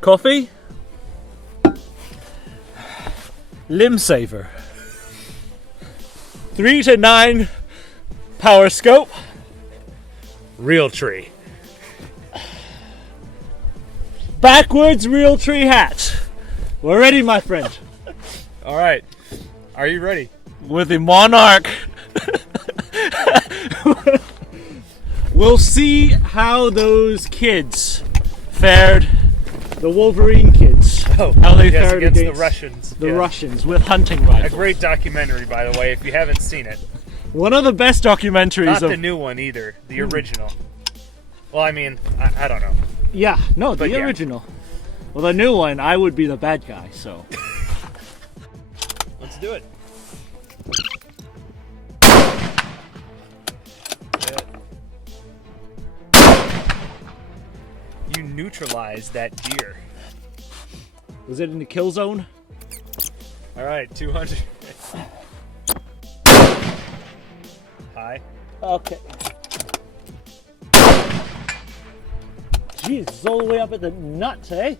Coffee, limb saver, 3 to 9 power scope, real tree, backwards real tree hat. We're ready, my friend. All right, are you ready? With the Monarch. We'll see how those kids fared. The Wolverine kids. Oh, how they yes, fared against the Russians. The Russians with hunting rifles. A great documentary, by the way, if you haven't seen it. One of the best documentaries. Not the new one either, the original. Well, I mean, I don't know. Yeah, no, the yeah. original. Well, the new one, I would be the bad guy, so. Let's do it. You neutralized that deer. Was it in the kill zone? All right, 200. High. Okay. Jeez, it's all the way up at the nuts, eh?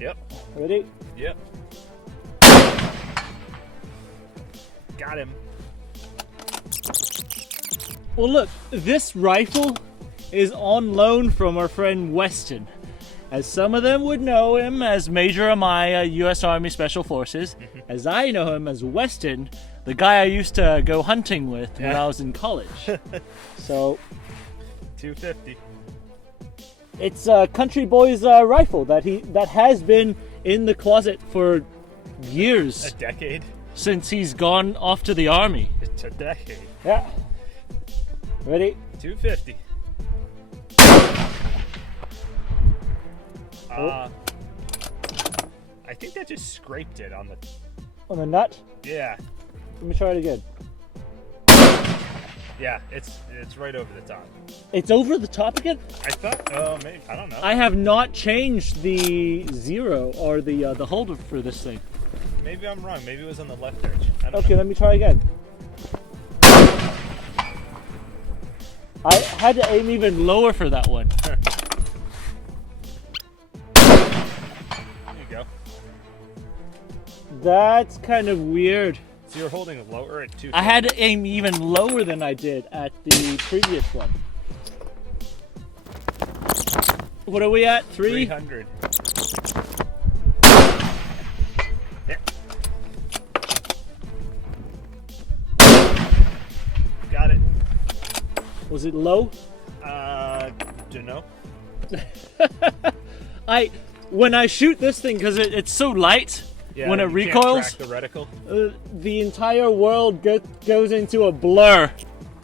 Yep. Ready? Yep. Got him. Well, look, this rifle is on loan from our friend Weston. As some of them would know him as Major Amaya, U.S. Army Special Forces, as I know him as Weston, the guy I used to go hunting with when I was in college. So, 250. it's a country boy's rifle that has been in the closet for years. A decade? Since he's gone off to the army. It's a decade. Yeah. Ready? 250. I think that just scraped it on the... On the nut? Yeah. Let me try it again. Yeah, it's right over the top. It's over the top again? I thought, oh, maybe, I don't know. I have not changed the zero or the holder for this thing. Maybe I'm wrong. Maybe it was on the left edge. I don't Okay, know. let me try again. I had to aim even lower for that one. There you go. That's kind of weird. So you're holding it lower at 250. I had to aim even lower than I did at the previous one. What are we at? 300. Yeah. Got it. Was it low? Dunno. When I shoot this thing, because it's so light, Yeah, when it you recoils, can't track the reticle. The entire world goes into a blur.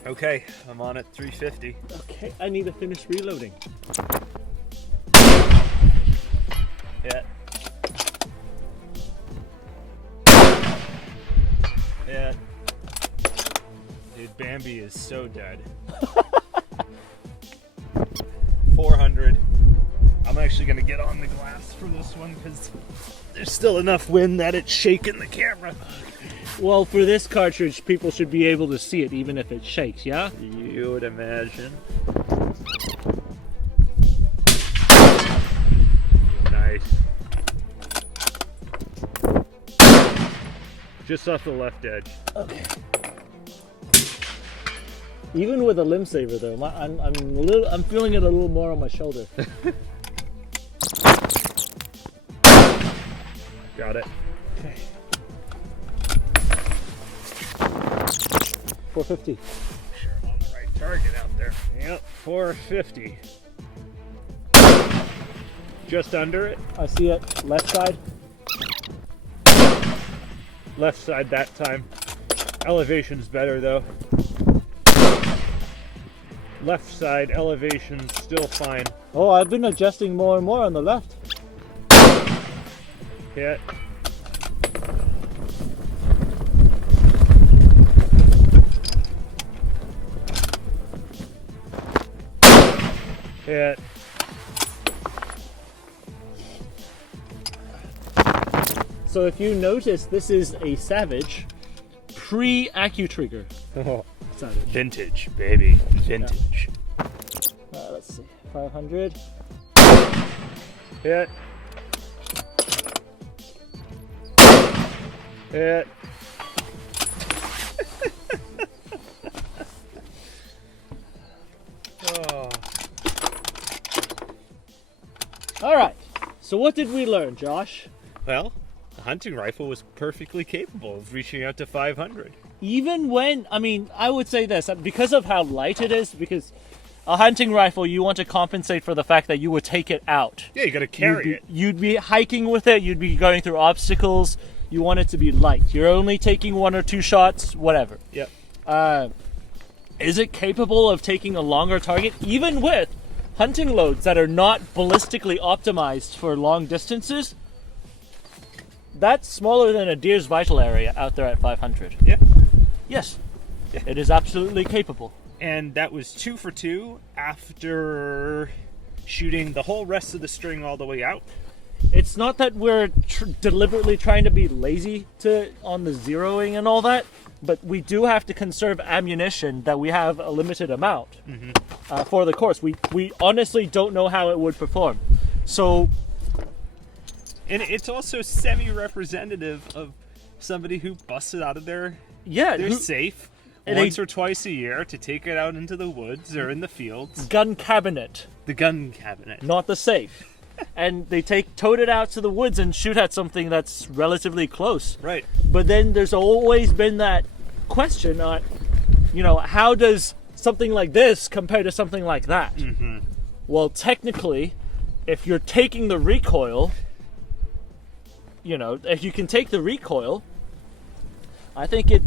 Okay, I'm on at 350. Okay, I need to finish reloading. Yeah. Yeah. Dude, Bambi is so dead. 400. I'm actually gonna get on the glass for this one because there's still enough wind that it's shaking the camera. Well, for this cartridge, people should be able to see it even if it shakes, yeah? You would imagine. Nice. Just off the left edge. Okay. Even with a limb saver, though, I'm feeling it a little more on my shoulder. Got it. Okay. 450. Sure, I'm on the right target out there. Yep, 450. Just under it. I see it. Left side. Left side that time. Elevation's better though. Left side elevation's still fine. Oh, I've been adjusting more and more on the left. Hit. Hit. So if you notice, this is a Savage pre-AccuTrigger Savage. Vintage, baby. Vintage. Let's see, 500. Hit. Hit. Oh. All right. So what did we learn, Josh? Well, the hunting rifle was perfectly capable of reaching out to 500. Even when, I mean, I would say this, because of how light it is, because a hunting rifle, you want to compensate for the fact that you would take it out. Yeah, you gotta carry it. You'd be hiking with it, you'd be going through obstacles, you want it to be light. You're only taking 1 or 2 shots, whatever. Yep. Is it capable of taking a longer target, even with hunting loads that are not ballistically optimized for long distances? That's smaller than a deer's vital area out there at 500. Yeah. Yes, it is absolutely capable. And that was 2 for 2 after shooting the whole rest of the string all the way out. It's not that we're deliberately trying to be lazy on the zeroing and all that, but we do have to conserve ammunition that we have a limited amount for the course. We honestly don't know how it would perform. So, and it's also semi-representative of somebody who busts it out of their safe once or twice a year to take it out into the woods or in the fields. Gun cabinet. The gun cabinet. Not the safe. And they tote it out to the woods and shoot at something that's relatively close. Right. But then there's always been that question on, how does something like this compare to something like that? Mm-hmm. Well, technically, if you're taking the recoil, if you can take the recoil, I think it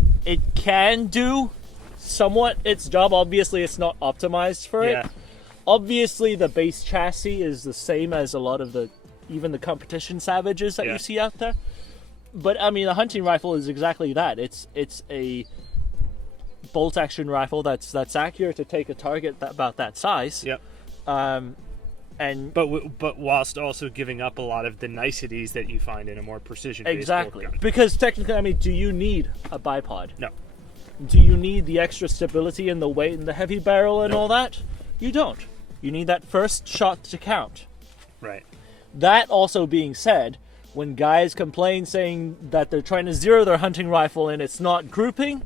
can do somewhat its job. Obviously, it's not optimized for it. Obviously, the base chassis is the same as a lot of even the competition Savages that you see out there. But I mean, the hunting rifle is exactly that. It's a bolt action rifle that's accurate to take a target about that size. Yep. But whilst also giving up a lot of the niceties that you find in a more precision-based bolt gun. Because technically, I mean, do you need a bipod? No. Do you need the extra stability and the weight and the heavy barrel and all that? You don't. You need that first shot to count. Right. That also being said, when guys complain saying that they're trying to zero their hunting rifle and it's not grouping,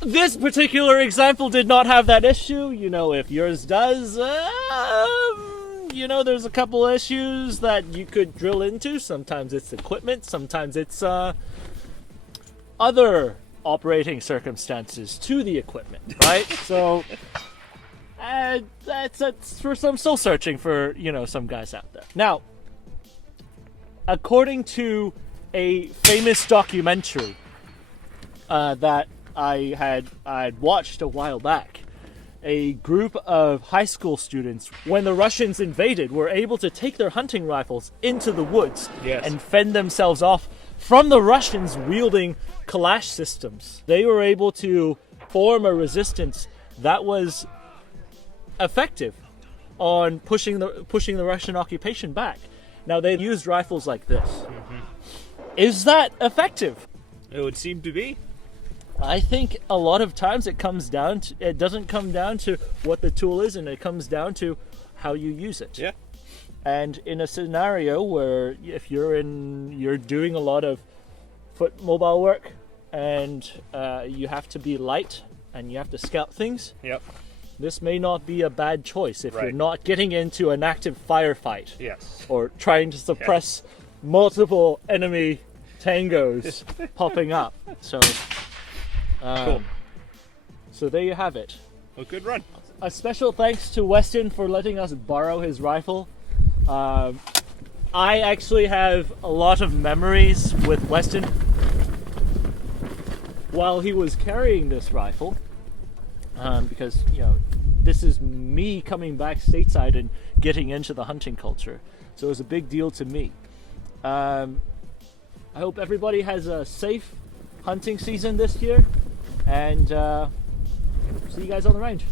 this particular example did not have that issue. If yours does, there's a couple issues that you could drill into. Sometimes it's equipment, sometimes it's other operating circumstances to the equipment, right? So that's for some soul searching for some guys out there. Now, according to a famous documentary that I'd watched a while back, a group of high school students, when the Russians invaded, were able to take their hunting rifles into the woods and fend themselves off from the Russians wielding Kalash systems. They were able to form a resistance that was effective on pushing the Russian occupation back. Now, they used rifles like this. Mm-hmm. Is that effective? It would seem to be. I think a lot of times it doesn't come down to what the tool is, and it comes down to how you use it. Yeah. And in a scenario where if you're doing a lot of foot mobile work and you have to be light and you have to scout things, this may not be a bad choice if you're not getting into an active firefight or trying to suppress multiple enemy tangos popping up. So, cool. So there you have it. A good run. A special thanks to Weston for letting us borrow his rifle. I actually have a lot of memories with Weston while he was carrying this rifle, because, you know, this is me coming back stateside and getting into the hunting culture. So it was a big deal to me. I hope everybody has a safe hunting season this year, and see you guys on the range.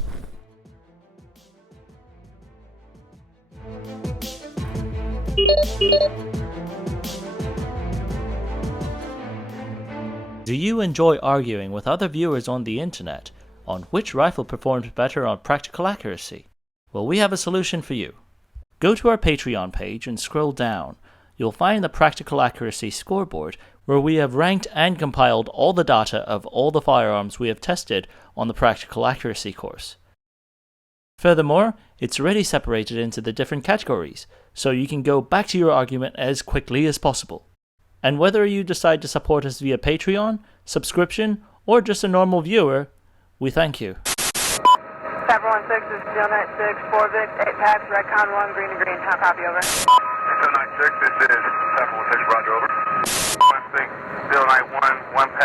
Do you enjoy arguing with other viewers on the internet on which rifle performs better on practical accuracy? Well, we have a solution for you. Go to our Patreon page and scroll down. You'll find the Practical Accuracy Scoreboard, where we have ranked and compiled all the data of all the firearms we have tested on the Practical Accuracy course. Furthermore, it's already separated into the different categories, so you can go back to your argument as quickly as possible. And whether you decide to support us via Patreon, subscription, or just a normal viewer, we thank you. 716 is 096, 4 Vic, 8 packs, Redcon 1, green to green. How copy, over? 096, this is 716, roger, over. 16, 091, 1